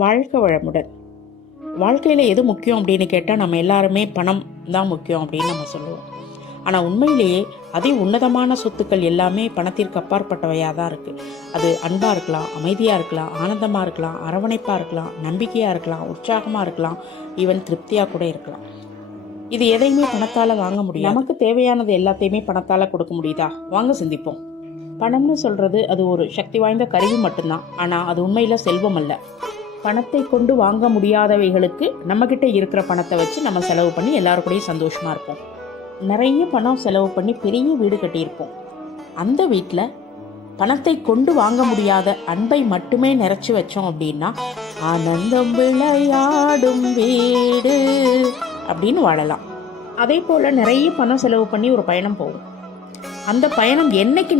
வாழ்க வளமுடன். வாழ்க்கையில் எது முக்கியம் அப்படின்னு கேட்டால் நம்ம எல்லாருமே பணம் தான் முக்கியம் அப்படின்னு நம்ம சொல்லுவோம். ஆனால் உண்மையிலேயே அதி உன்னதமான சொத்துக்கள் எல்லாமே பணத்திற்கு அப்பாற்பட்டவையாக தான் இருக்குது. அது அன்பாக இருக்கலாம், அமைதியாக இருக்கலாம், ஆனந்தமாக இருக்கலாம், அரவணைப்பாக இருக்கலாம், நம்பிக்கையாக இருக்கலாம், உற்சாகமாக இருக்கலாம், ஈவன் திருப்தியாக கூட இருக்கலாம். இது எதையுமே பணத்தால் வாங்க முடியும். நமக்கு தேவையானது எல்லாத்தையுமே பணத்தால் கொடுக்க முடியுதா? வாங்க சிந்திப்போம். பணம்னு சொல்கிறது அது ஒரு சக்தி வாய்ந்த கருவி மட்டும்தான். ஆனால் அது உண்மையில் செல்வம் அல்ல. பணத்தை கொண்டு வாங்க முடியாதவைகளுக்கு நம்மக்கிட்ட இருக்கிற பணத்தை வச்சு நம்ம செலவு பண்ணி எல்லாருக்கூடையும் சந்தோஷமாக இருப்போம். நிறைய பணம் செலவு பண்ணி பெரிய வீடு கட்டியிருப்போம். அந்த வீட்டில் பணத்தை கொண்டு வாங்க முடியாத அன்பை மட்டுமே நிறைச்சி வச்சோம் அப்படின்னா ஆனந்தம் விளையாடும் வீடு அப்படின்னு வாழலாம். அதே போல் நிறைய பணம் செலவு பண்ணி ஒரு பயணம் போகும். அந்த பயணம் என்னைக்கு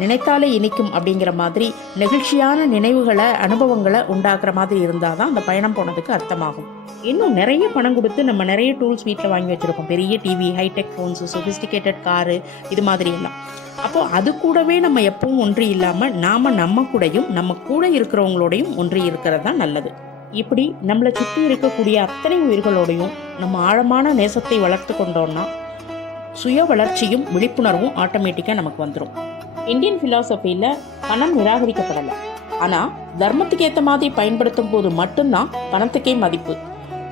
நினைத்தாலே இனிக்கும் அப்படிங்கிற மாதிரி நெகிழ்ச்சியான நினைவுகளை, அனுபவங்களை உண்டாக்குற மாதிரி இருந்தால் தான் அந்த பயணம் போனதுக்கு அர்த்தமாகும். இன்னும் நிறைய பணம் கொடுத்து நம்ம நிறைய டூல்ஸ் வீட்டில் வாங்கி வச்சுருக்கோம். பெரிய TV, hi-tech phones, sophisticated car, இது மாதிரி எல்லாம். அப்போது அது கூடவே நம்ம எப்பவும் ஒன்றி இல்லாமல் நம்ம கூடயும் நம்ம கூட இருக்கிறவங்களோடையும் ஒன்றி இருக்கிறது தான் நல்லது. இப்படி நம்மளை சுற்றி இருக்கக்கூடிய அத்தனை உயிர்களோடையும் நம்ம ஆழமான நேசத்தை வளர்த்து கொண்டோம்னா சுய வளர்ச்சியும் விழிப்புணர்வும் ஆட்டோமேட்டிக்காக நமக்கு வந்துடும். இந்தியன் ஃபிலாசபியில் பணம் நிராகரிக்கப்படலை. ஆனால் தர்மத்துக்கு ஏற்ற மாதிரி பயன்படுத்தும் போது மட்டும்தான் பணத்துக்கே மதிப்பு.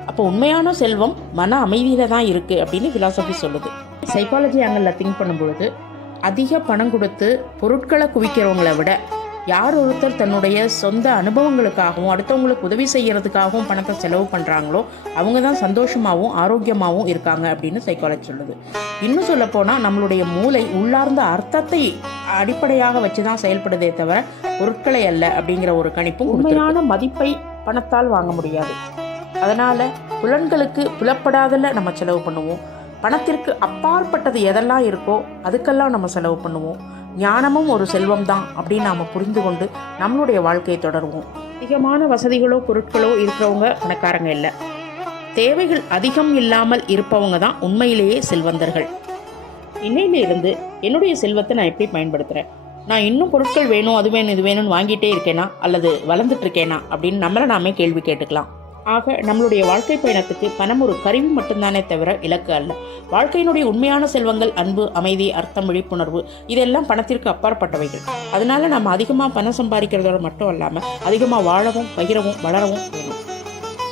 அப்போ உண்மையான செல்வம் மன அமைதியில் தான் இருக்குது அப்படின்னு ஃபிலாசபி சொல்லுது. சைக்காலஜி ஆங்கிளில் திங்க் பண்ணும்பொழுது அதிக பணம் கொடுத்து பொருட்களை குவிக்கிறவங்களை விட யார் ஒருத்தர் தன்னுடைய சொந்த அனுபவங்களுக்காகவும் அடுத்தவங்களுக்கு உதவி செய்கிறதுக்காகவும் பணத்தை செலவு பண்ணுறாங்களோ அவங்க தான் சந்தோஷமாகவும் ஆரோக்கியமாகவும் இருக்காங்க அப்படின்னு சைக்காலஜி சொல்லுது. இன்னும் சொல்லப்போனால் நம்மளுடைய மூளை உள்ளார்ந்த அர்த்தத்தை அடிப்படையாக வச்சு தான் செயல்படுதே தவிர பொருட்களை அல்ல அப்படிங்கிற ஒரு கணிப்பும். உண்மையான மதிப்பை பணத்தால் வாங்க முடியாது. அதனால் புலன்களுக்கு புலப்படாதல நம்ம செலவு பண்ணுவோம். பணத்திற்கு அப்பாற்பட்டது எதெல்லாம் இருக்கோ அதுக்கெல்லாம் நம்ம செலவு பண்ணுவோம். ஞானமும் ஒரு செல்வம் தான் அப்படின்னு நாம் புரிந்து கொண்டு நம்மளுடைய வாழ்க்கையை தொடருவோம். அதிகமான வசதிகளோ பொருட்களோ இருக்கிறவங்க பணக்காரங்க இல்லை. தேவைகள் அதிகம் இல்லாமல் இருப்பவங்க தான் உண்மையிலேயே செல்வந்தர்கள். இன்னையிலிருந்து என்னுடைய செல்வத்தை நான் எப்படி பயன்படுத்துகிறேன்? நான் இன்னும் பொருட்கள் வேணும், அது வேணும், இது வேணும்னு வாங்கிட்டே இருக்கேனா அல்லது வளர்ந்துட்டு இருக்கேனா அப்படின்னு நம்மளை நாமே கேள்வி கேட்டுக்கலாம். ஆக நம்மளுடைய வாழ்க்கை பயணத்துக்கு பணம் ஒரு கருவி மட்டும்தானே தவிர இலக்கு அல்ல. வாழ்க்கையினுடைய உண்மையான செல்வங்கள் அன்பு, அமைதி, அர்த்தம், விழிப்புணர்வு இதெல்லாம் பணத்திற்கு அப்பாற்பட்டவைகள். அதனால நம்ம அதிகமாக பணம் சம்பாதிக்கிறதோட மட்டும் இல்லாமல் அதிகமாக வாழவும், பகிரவும், வளரவும் வேணும்.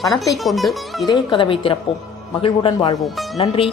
பணத்தை கொண்டு இதய கதவை திறப்போம். மகிழ்வுடன் வாழ்வோம். நன்றி.